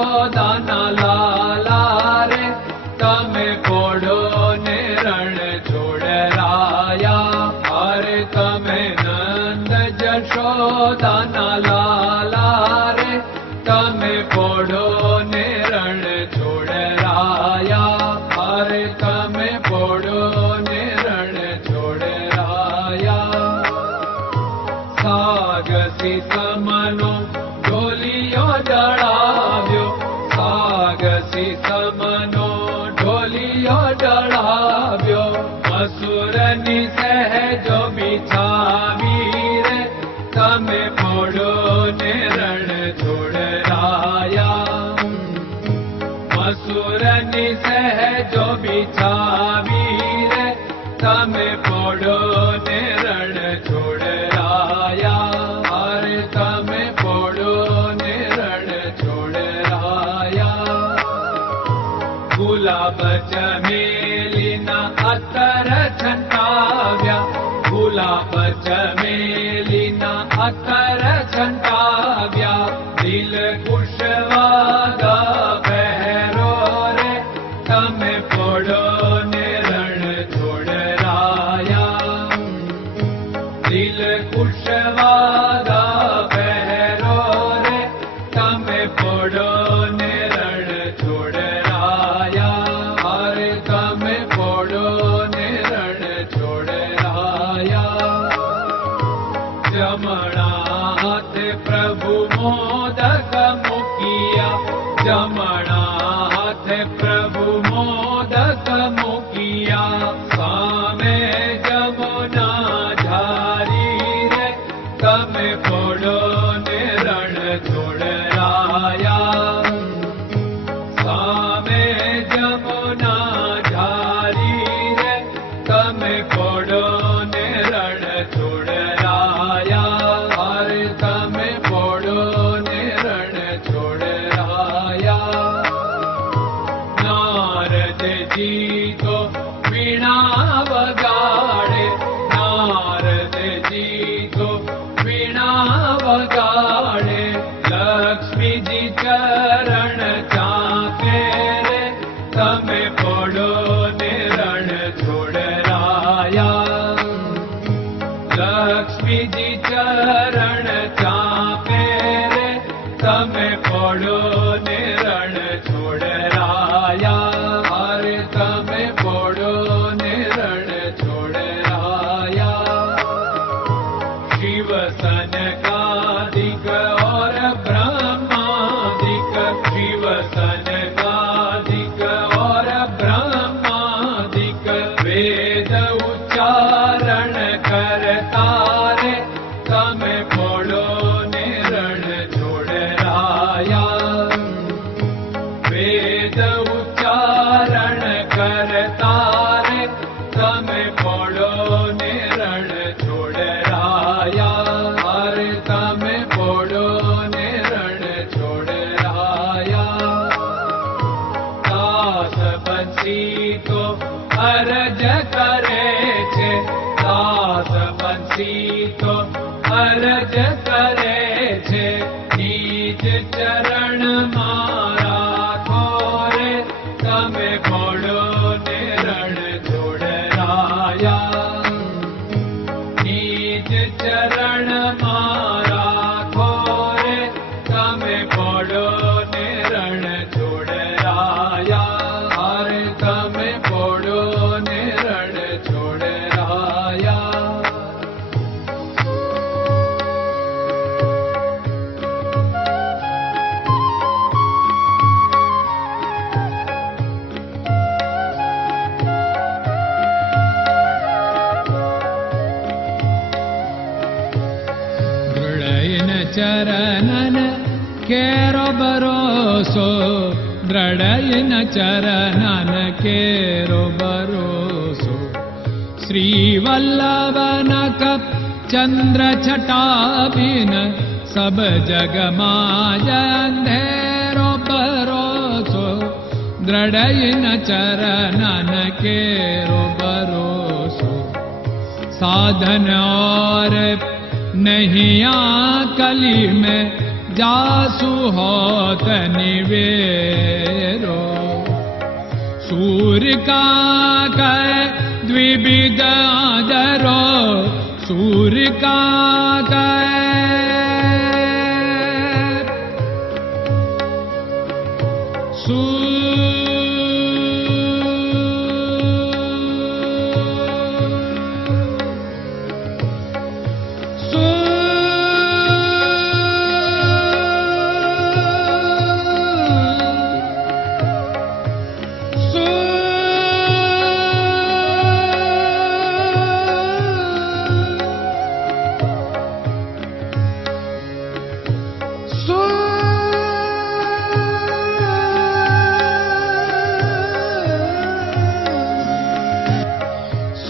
જશોદાના લાલા રે તમે પોડો ને રણ છોડરાયા. અરે તમે નંદ જશોદાના લાલા રે તમે પોડો ને રણ છોડરાયા. અરે તમે પોડો ને રણ છોડરાયા. સાગસી સમનો ઢોલિયો ડળાવ્યો, સાગસી સમનો ઢોલિયો ડળાવ્યો. મસૂરની સહેજો બિછાવી રે તમે પોડો ને રણ છોડરાયા. મસૂરની સહેજો બિછાવી રે તમે પોડો ને રણ છોડરાયા. અરે તમે પોડો ને રણ છોડરાયા. ગુલાબ ચમેલીના અત્તર છંટાવ્યા, ગુલાબ ચમેલીના અત્તર છંટાવ્યા. દિલ કુશવાદા પહેરો રે તમે પોડો ને રણ છોડરાયા. દિલ કુશવાદા પહેરો રે તમે પોડો ને રણ છોડરાયા. અરે તમે પોડો ને રણ છોડરાયા. જમણા હાથે પ્રભુ મોદક મૂકિયા, જમણા હાથે પ્રભુ મોદક મૂકિયા. સામે જમુના ઝારી રે તમે પોડો ને રણ છોડરાયા. સામે જમુના ઝારી રે તમે પોડો ને રણ છોડરાયા. અરે તમે પોડો ને રણ છોડરાયા. નારદજી તો વીણા વગાડે, નારદજી તો વીણા વગાડે. લક્ષ્મીજી ચરણ ચાકે રે તમે પોડો ને રણ છોડરાયા. લક્ષ્મીજી ચરણ ચાપે રે તમે પોડો ને રણ છોડરાયા. અરે તમે પોડો ને રણ છોડરાયા. શિવ સનકાદિક और ब्रह्मादिक, शिव सनकादिक और ब्रह्मादिक. वेद उच्चारण करता रे તમે પોડો ને રણ છોડરાયા. વેદ ઉચ્ચારણ કરતા રે તમે પોડો ને રણ છોડરાયા. અરે તમે પોડો ને રણ છોડરાયા. દાસ બંસી તો અરજ કરે છે, દાસ બંસી તો અરજ કરે છે. નીચ ચરણ મારા ખોરે તમે પોડો ને રણ છોડરાયા. નીચ ચરણ મારા ખોરે તમે પોડો ને રણ છોડરાયા. અરે તમે પોડો ને રણ છોડરાયા. ચરણન કેરો ભરોસો, દ્રઢયન ચરણન કેરો ભરોસો. શ્રી વલ્લભન કપ ચંદ્ર છટાબિન સબ જગમાં અંધેરો ભરોસો. દ્રઢયન ચરણન કેરો ભરોસો. साधन और नहीं कली में जासु होत निवेरो सूर्य का कह द्विविध आदरो सूर्य का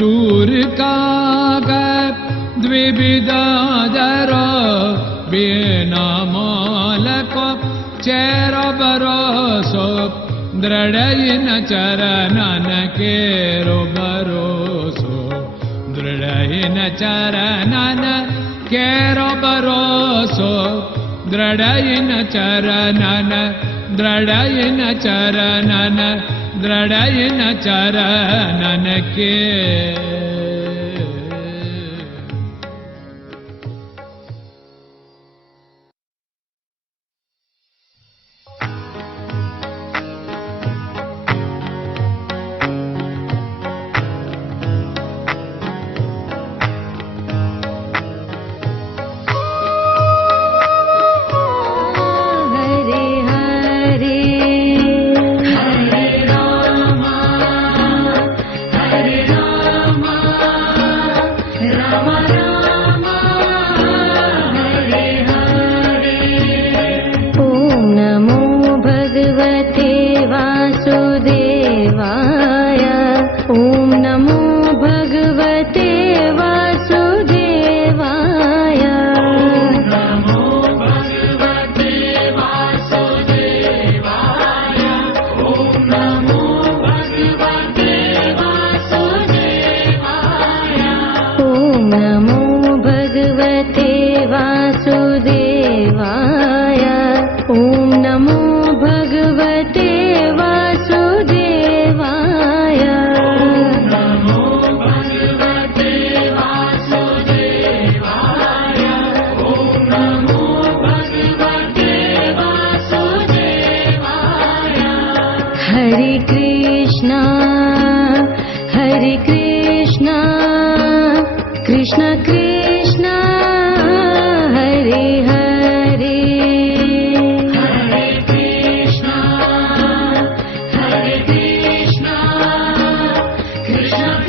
सूर्य का द्विविधादर बिना मालको चेर भरोसो दृढ़ चरणन केरो भरोसो दृढ़ चरणन केरो भरोसो दृढ़ चरणन दृढ़ चरणन दृढ़ चरणन के Krishna Krishna